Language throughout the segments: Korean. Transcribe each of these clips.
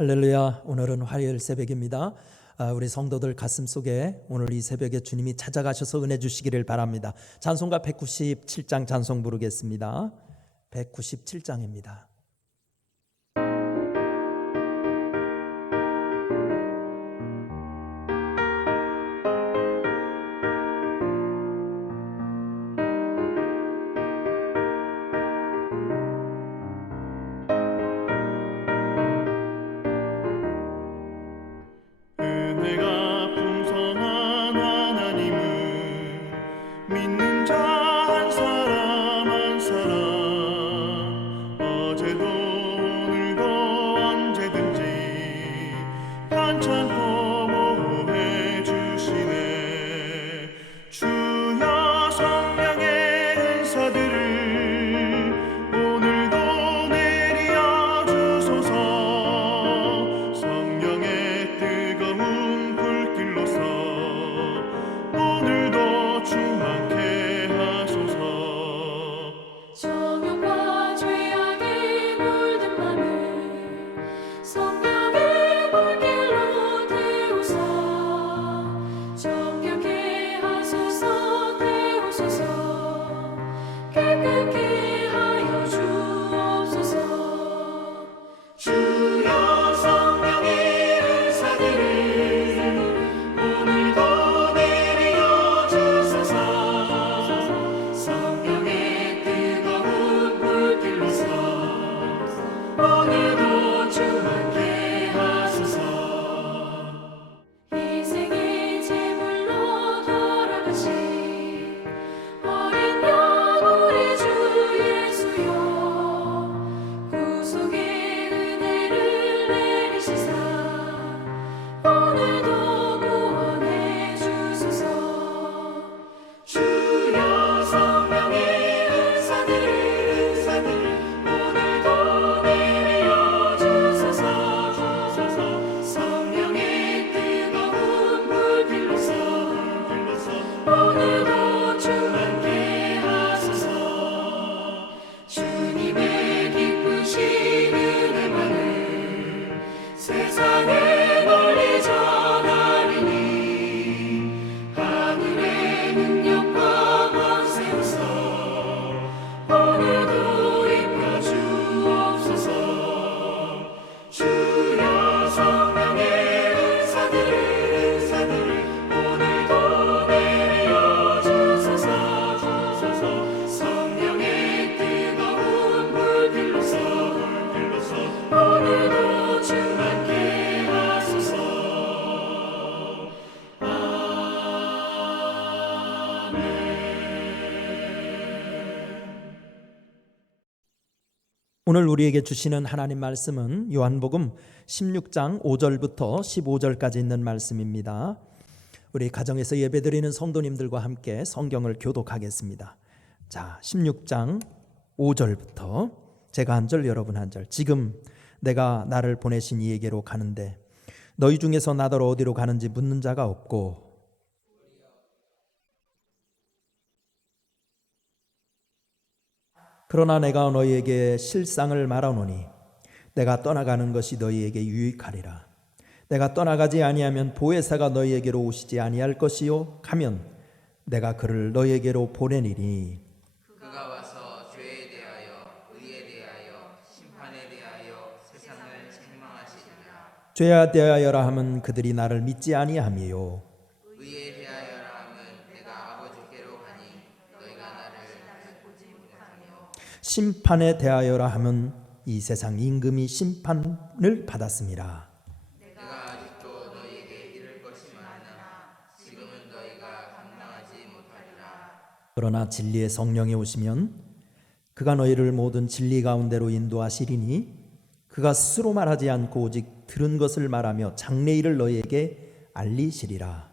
할렐루야. 오늘은 화요일 새벽입니다. 우리 성도들 가슴속에 오늘 이 새벽에 주님이 찾아가셔서 은혜 주시기를 바랍니다. 찬송가 197장 찬송 부르겠습니다. 197장입니다. 은혜가 풍성한 하나님은 믿는 자 한 사람 한 사람 어제도 오늘도 언제든지 편찮고 보호해 주시네. 주여 성령의 은사들을 오늘도 내려 주소서. 성령의 뜨거운 불길로서 오늘도 충만케 하소서. 정욕과 죄악에 물든 맘을 성령의 불길로 태우사. 정결케 하소서. 태우소서. 깨끗게 하여 주옵소서. 주여 성령의 은사들을 오늘도 내려 주소서. 성령의 뜨거운 불길로서 오늘도 충만케 하소서. 희생의 제물로 돌아가신 어린 양 우리 주 예수여. 구속의 은혜를 내리시사 오늘도 구원해 주소서. 주여 성령의 은사들을 오늘도 내려 주소서. 성령의 뜨거운 불길로서 오늘도 충만케 하소서. 주님의 기쁘신 은혜만을 세상에 널리 전하리니 하늘의 능력과 권세로서 오늘도 입혀 주옵소서. 주여 성령의 은사들을 오늘도 내려 주소서. 성령의 뜨거운 불길로서 오늘도 충만케 하소서. 오늘 우리에게 주시는 하나님 말씀은 요한복음 16장 5절부터 15절까지 있는 말씀입니다. 우리 가정에서 예배드리는 성도님들과 함께 성경을 교독하겠습니다. 자, 16장 5절부터 제가 한 절 여러분 한 절. 지금 내가 나를 보내신 이에게로 가는데 너희 중에서 나더러 어디로 가는지 묻는 자가 없고 그러나 내가 너희에게 실상을 말하노니 내가 떠나가는 것이 너희에게 유익하리라. 내가 떠나가지 아니하면 보혜사가 너희에게로 오시지 아니할 것이요 가면 내가 그를 너희에게로 보내리니 그가 와서 죄에 대하여 의에 대하여 심판에 대하여 세상을 책망하시리라. 죄에 대하여라 하면 그들이 나를 믿지 아니함이요 의에 대하여라 하면 내가 아버지께로 가니 너희가 나를 보지 못하며 심판에 대하여라 하면 이 세상 임금이 심판을 받았습니다. 내가 아직도 너희에게 이를 것이 많으나 지금은 너희가 감당하지 못하리라. 그러나 진리의 성령이 오시면 그가 너희를 모든 진리 가운데로 인도하시리니 그가 스스로 말하지 않고 오직 들은 것을 말하며 장래일을 너희에게 알리시리라.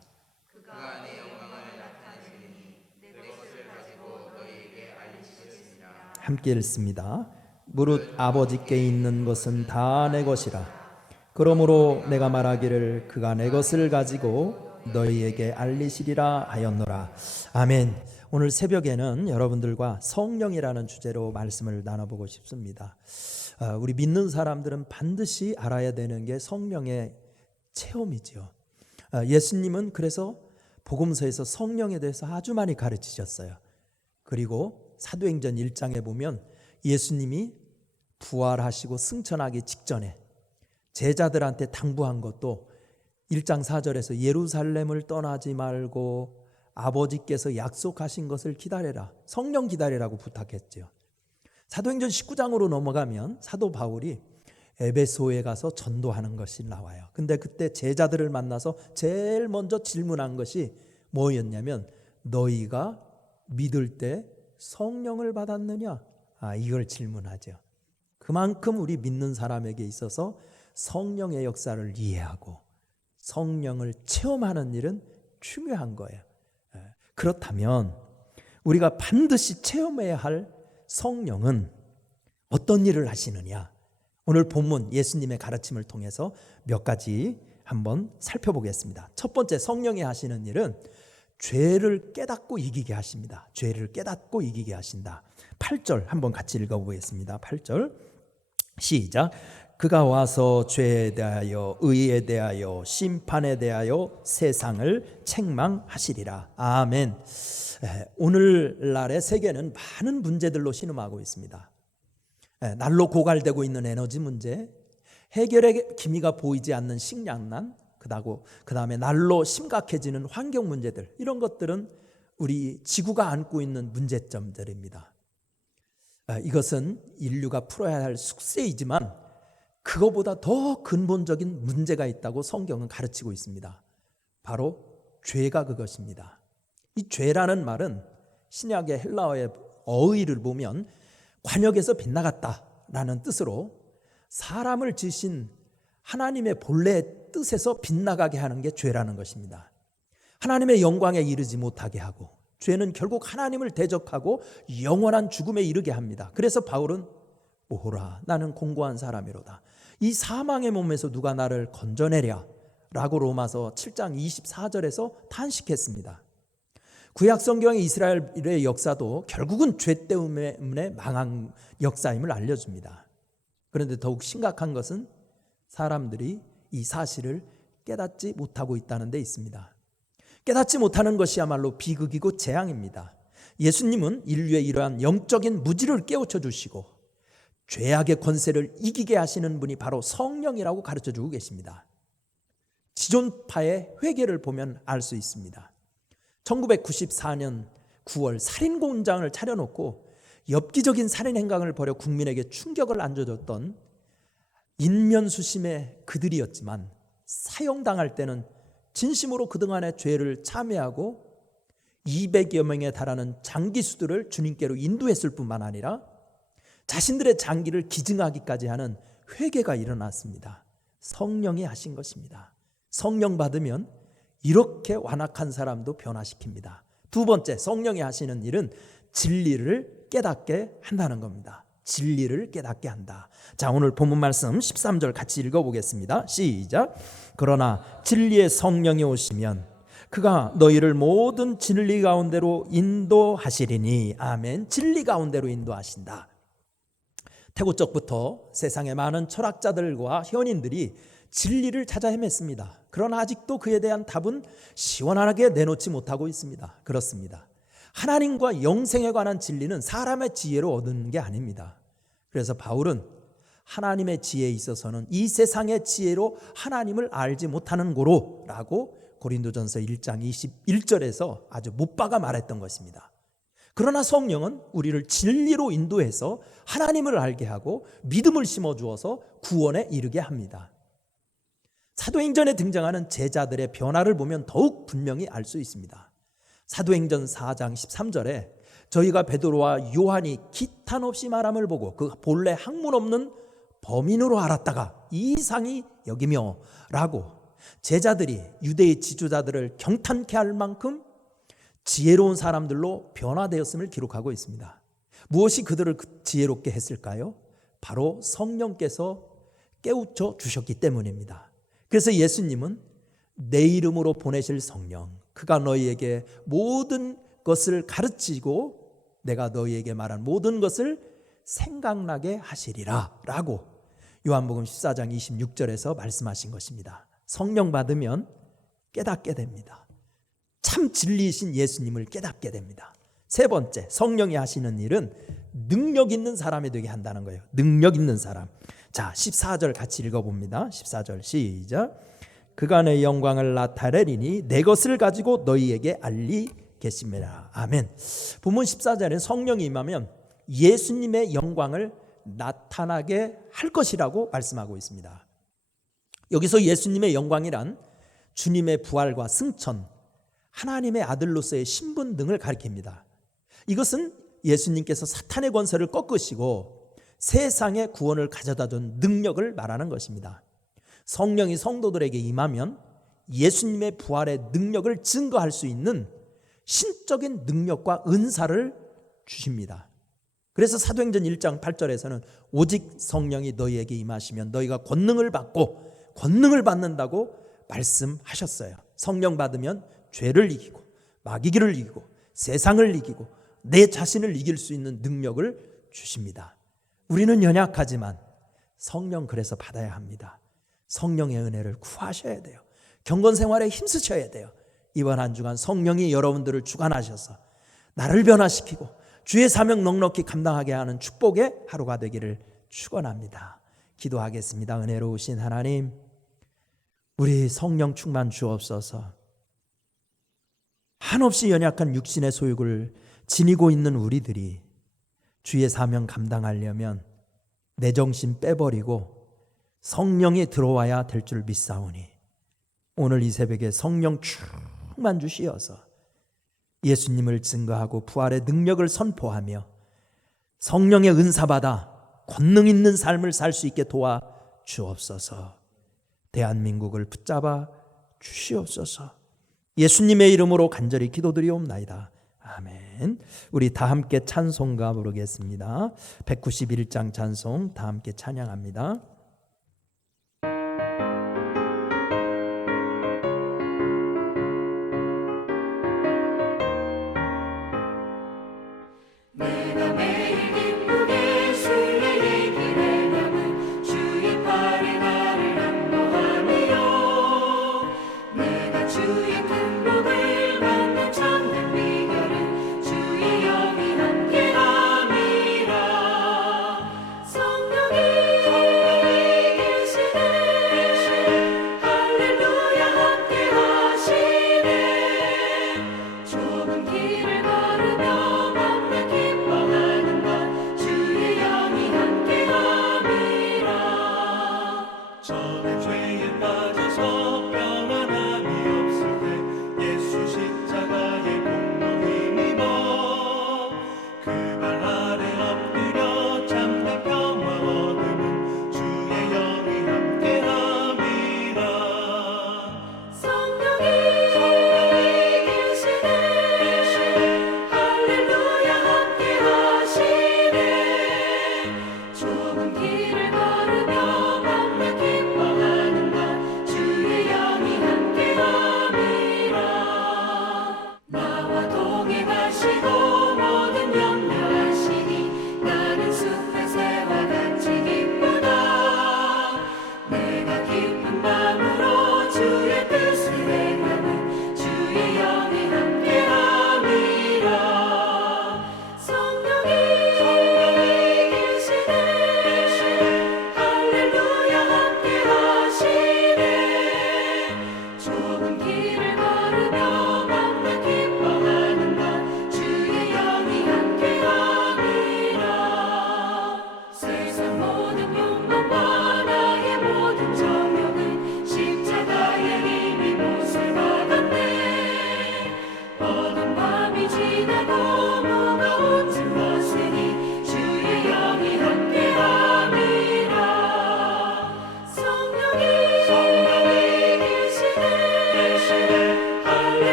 그가 내 영광을 나타내시니 내 것을 가지고 너희에게 알리시리라. 함께 읽습니다. 무릇 아버지께 있는 것은 다 내 것이라. 그러므로 내가 말하기를 그가 내 것을 가지고 너희에게 알리시리라 하였노라. 아멘. 오늘 새벽에는 여러분들과 성령이라는 주제로 말씀을 나눠보고 싶습니다. 우리 믿는 사람들은 반드시 알아야 되는 게 성령의 체험이지요. 예수님은 그래서 복음서에서 성령에 대해서 아주 많이 가르치셨어요. 그리고 사도행전 1장에 보면 예수님이 부활하시고 승천하기 직전에 제자들한테 당부한 것도 1장 4절에서 예루살렘을 떠나지 말고 아버지께서 약속하신 것을 기다려라. 성령 기다리라고 부탁했죠. 사도행전 19장으로 넘어가면 사도 바울이 에베소에 가서 전도하는 것이 나와요. 근데 그때 제자들을 만나서 제일 먼저 질문한 것이 뭐였냐면 너희가 믿을 때 성령을 받았느냐? 이걸 질문하죠. 그만큼 우리 믿는 사람에게 있어서 성령의 역사를 이해하고 성령을 체험하는 일은 중요한 거예요. 그렇다면 우리가 반드시 체험해야 할 성령은 어떤 일을 하시느냐? 오늘 본문 예수님의 가르침을 통해서 몇 가지 한번 살펴보겠습니다. 첫 번째, 성령이 하시는 일은 죄를 깨닫고 이기게 하십니다. 죄를 깨닫고 이기게 하신다. 8절 한번 같이 읽어보겠습니다. 8절 시작. 그가 와서 죄에 대하여 의에 대하여 심판에 대하여 세상을 책망하시리라. 아멘. 오늘날의 세계는 많은 문제들로 신음하고 있습니다. 날로 고갈되고 있는 에너지 문제, 해결의 기미가 보이지 않는 식량난, 그 다음에 날로 심각해지는 환경 문제들, 이런 것들은 우리 지구가 안고 있는 문제점들입니다. 이것은 인류가 풀어야 할 숙제이지만 그거보다 더 근본적인 문제가 있다고 성경은 가르치고 있습니다. 바로 죄가 그것입니다. 이 죄라는 말은 신약의 헬라어의 어의를 보면 관역에서 빗나갔다라는 뜻으로 사람을 지으신 하나님의 본래의 뜻에서 빗나가게 하는 게 죄라는 것입니다. 하나님의 영광에 이르지 못하게 하고, 죄는 결국 하나님을 대적하고 영원한 죽음에 이르게 합니다. 그래서 바울은 오호라 나는 공고한 사람이로다. 이 사망의 몸에서 누가 나를 건져내랴 라고 로마서 7장 24절에서 탄식했습니다. 구약 성경의 이스라엘의 역사도 결국은 죄 때문에 망한 역사임을 알려줍니다. 그런데 더욱 심각한 것은 사람들이 이 사실을 깨닫지 못하고 있다는 데 있습니다. 깨닫지 못하는 것이야말로 비극이고 재앙입니다. 예수님은 인류의 이러한 영적인 무지를 깨우쳐 주시고 죄악의 권세를 이기게 하시는 분이 바로 성령이라고 가르쳐주고 계십니다. 지존파의 회개를 보면 알 수 있습니다. 1994년 9월 살인공장을 차려놓고 엽기적인 살인 행각을 벌여 국민에게 충격을 안겨줬던 인면수심의 그들이었지만 사형당할 때는 진심으로 그동안의 죄를 참회하고 200여 명에 달하는 장기수들을 주님께로 인도했을 뿐만 아니라 자신들의 장기를 기증하기까지 하는 회개가 일어났습니다. 성령이 하신 것입니다. 성령 받으면 이렇게 완악한 사람도 변화시킵니다. 두 번째, 성령이 하시는 일은 진리를 깨닫게 한다는 겁니다. 진리를 깨닫게 한다. 자, 오늘 본문 말씀 13절 같이 읽어보겠습니다. 시작. 그러나 진리의 성령이 오시면 그가 너희를 모든 진리 가운데로 인도하시리니. 아멘. 진리 가운데로 인도하신다. 태고적부터 세상의 많은 철학자들과 현인들이 진리를 찾아 헤맸습니다. 그러나 아직도 그에 대한 답은 시원하게 내놓지 못하고 있습니다. 그렇습니다. 하나님과 영생에 관한 진리는 사람의 지혜로 얻는 게 아닙니다. 그래서 바울은 하나님의 지혜에 있어서는 이 세상의 지혜로 하나님을 알지 못하는 고로 라고 고린도전서 1장 21절에서 아주 못 박아 말했던 것입니다. 그러나 성령은 우리를 진리로 인도해서 하나님을 알게 하고 믿음을 심어주어서 구원에 이르게 합니다. 사도행전에 등장하는 제자들의 변화를 보면 더욱 분명히 알 수 있습니다. 사도행전 4장 13절에 저희가 베드로와 요한이 기탄 없이 말함을 보고 그 본래 학문 없는 범인으로 알았다가 이상히 여기며 라고 제자들이 유대의 지도자들을 경탄케 할 만큼 지혜로운 사람들로 변화되었음을 기록하고 있습니다. 무엇이 그들을 지혜롭게 했을까요? 바로 성령께서 깨우쳐 주셨기 때문입니다. 그래서 예수님은 내 이름으로 보내실 성령, 그가 너희에게 모든 것을 가르치고 내가 너희에게 말한 모든 것을 생각나게 하시리라 라고 요한복음 14장 26절에서 말씀하신 것입니다. 성령 받으면 깨닫게 됩니다. 참 진리이신 예수님을 깨닫게 됩니다. 세 번째, 성령이 하시는 일은 능력 있는 사람이 되게 한다는 거예요. 능력 있는 사람. 자, 14절 같이 읽어봅니다. 14절 시작. 그가 내 영광을 나타내리니 내 것을 가지고 너희에게 알리겠습니다. 아멘. 본문 14절에 성령이 임하면 예수님의 영광을 나타나게 할 것이라고 말씀하고 있습니다. 여기서 예수님의 영광이란 주님의 부활과 승천, 하나님의 아들로서의 신분 등을 가리킵니다. 이것은 예수님께서 사탄의 권세를 꺾으시고 세상의 구원을 가져다 준 능력을 말하는 것입니다. 성령이 성도들에게 임하면 예수님의 부활의 능력을 증거할 수 있는 신적인 능력과 은사를 주십니다. 그래서 사도행전 1장 8절에서는 오직 성령이 너희에게 임하시면 너희가 권능을 받는다고 말씀하셨어요. 성령 받으면 죄를 이기고 마귀를 이기고 세상을 이기고 내 자신을 이길 수 있는 능력을 주십니다. 우리는 연약하지만 성령 그래서 받아야 합니다. 성령의 은혜를 구하셔야 돼요. 경건 생활에 힘쓰셔야 돼요. 이번 한 주간 성령이 여러분들을 주관하셔서 나를 변화시키고 주의 사명 넉넉히 감당하게 하는 축복의 하루가 되기를 축원합니다. 기도하겠습니다. 은혜로우신 하나님, 우리 성령 충만 주옵소서. 한없이 연약한 육신의 소욕을 지니고 있는 우리들이 주의 사명 감당하려면 내 정신 빼버리고 성령이 들어와야 될 줄 믿사오니 오늘 이 새벽에 성령 충만 주시어서 예수님을 증거하고 부활의 능력을 선포하며 성령의 은사받아 권능 있는 삶을 살 수 있게 도와 주옵소서. 대한민국을 붙잡아 주시옵소서. 예수님의 이름으로 간절히 기도드리옵나이다. 아멘. 우리 다 함께 찬송가 부르겠습니다. 191장 찬송 다 함께 찬양합니다. 내가 매일 기쁘게 순례의 길에 남은 주의 팔에 나를 안보하며 내가 주의 큰 복을 받는 참된 비결은 주의 영이 함께함이라. 성령이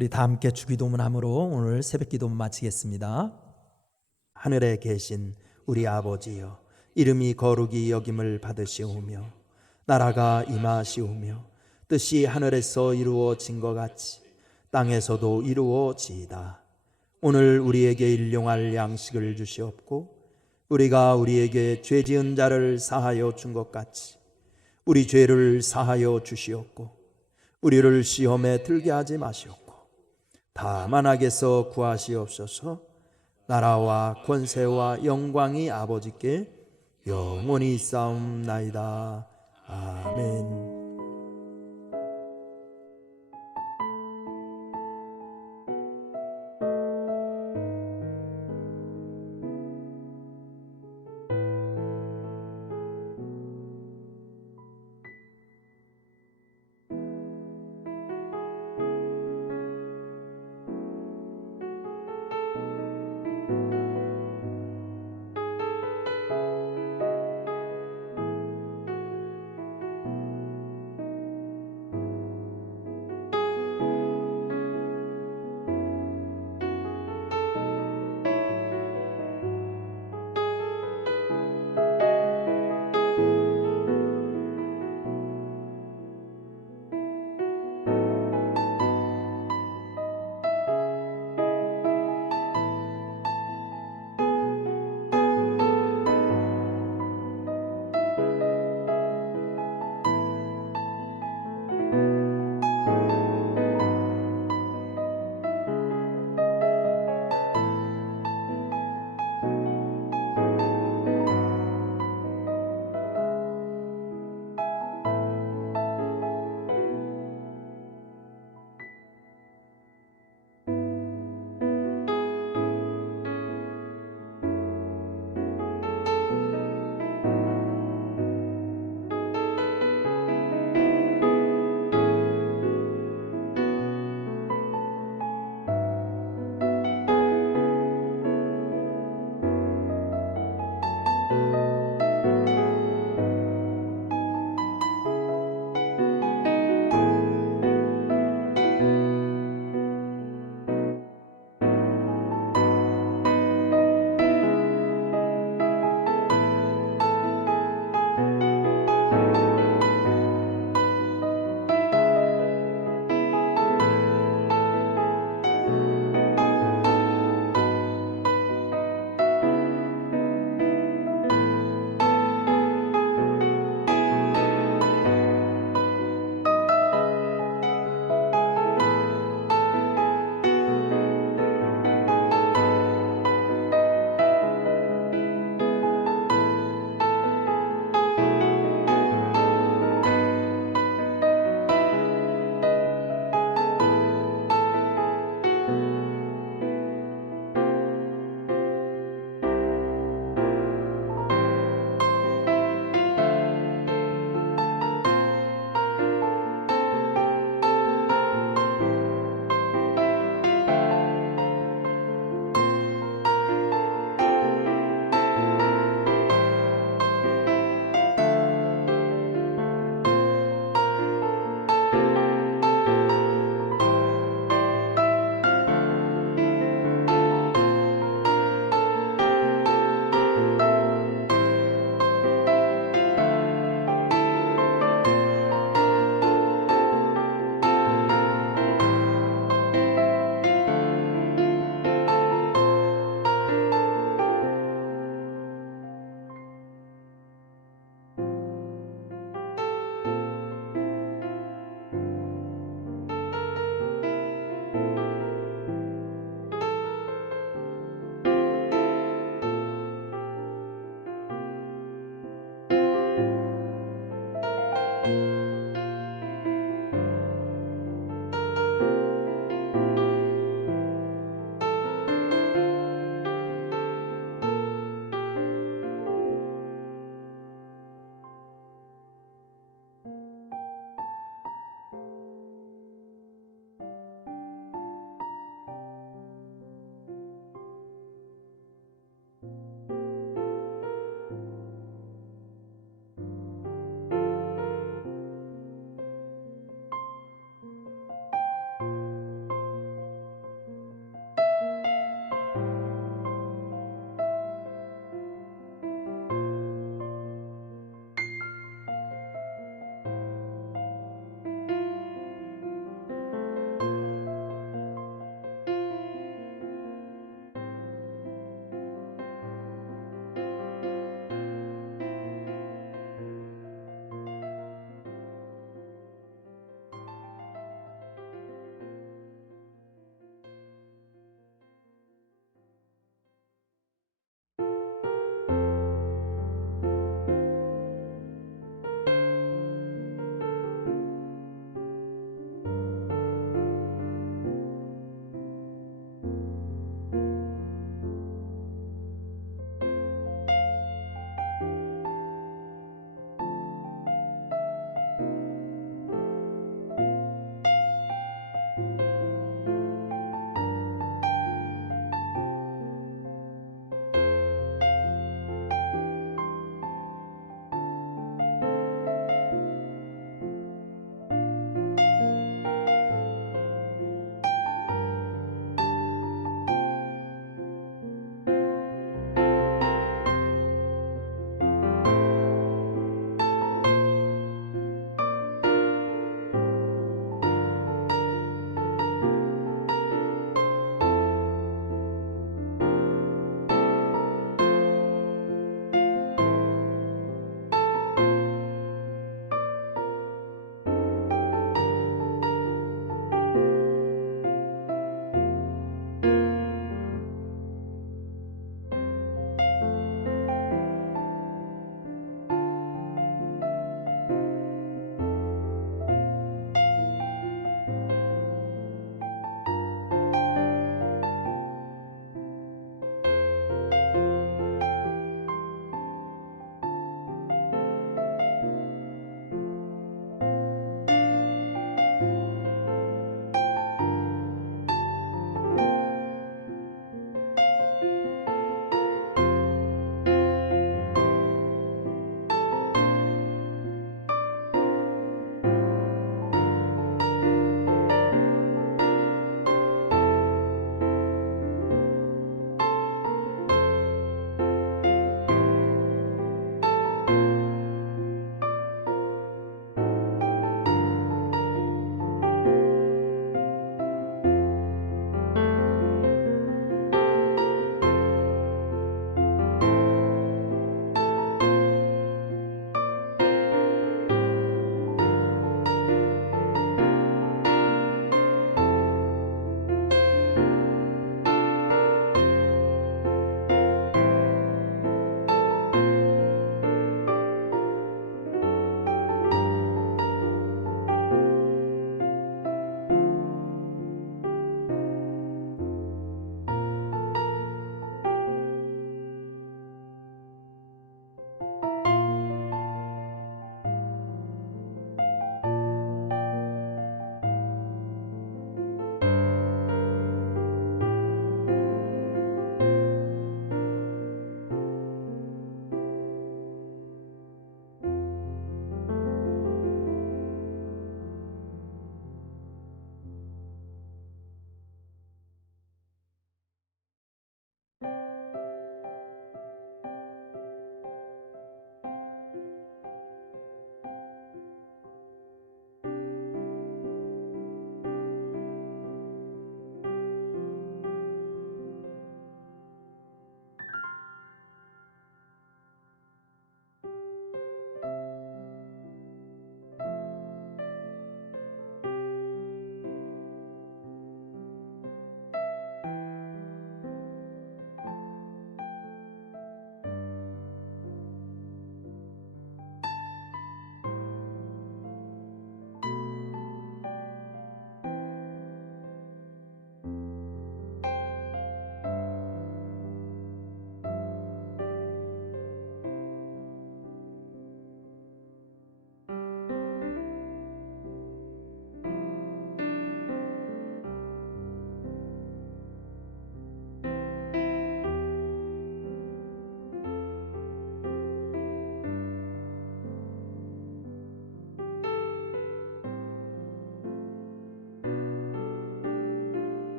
우리 다 함께 주기도문함으로 오늘 새벽기도문 마치겠습니다. 하늘에 계신 우리 아버지여, 이름이 거룩히 여김을 받으시오며 나라가 임하시오며 뜻이 하늘에서 이루어진 것 같이 땅에서도 이루어지이다. 오늘 우리에게 일용할 양식을 주시옵고 우리가 우리에게 죄 지은 자를 사하여 준 것 같이 우리 죄를 사하여 주시옵고 우리를 시험에 들게 하지 마시옵고 다만 악에서 구하시옵소서. 나라와 권세와 영광이 아버지께 영원히 있사옵나이다. 아멘.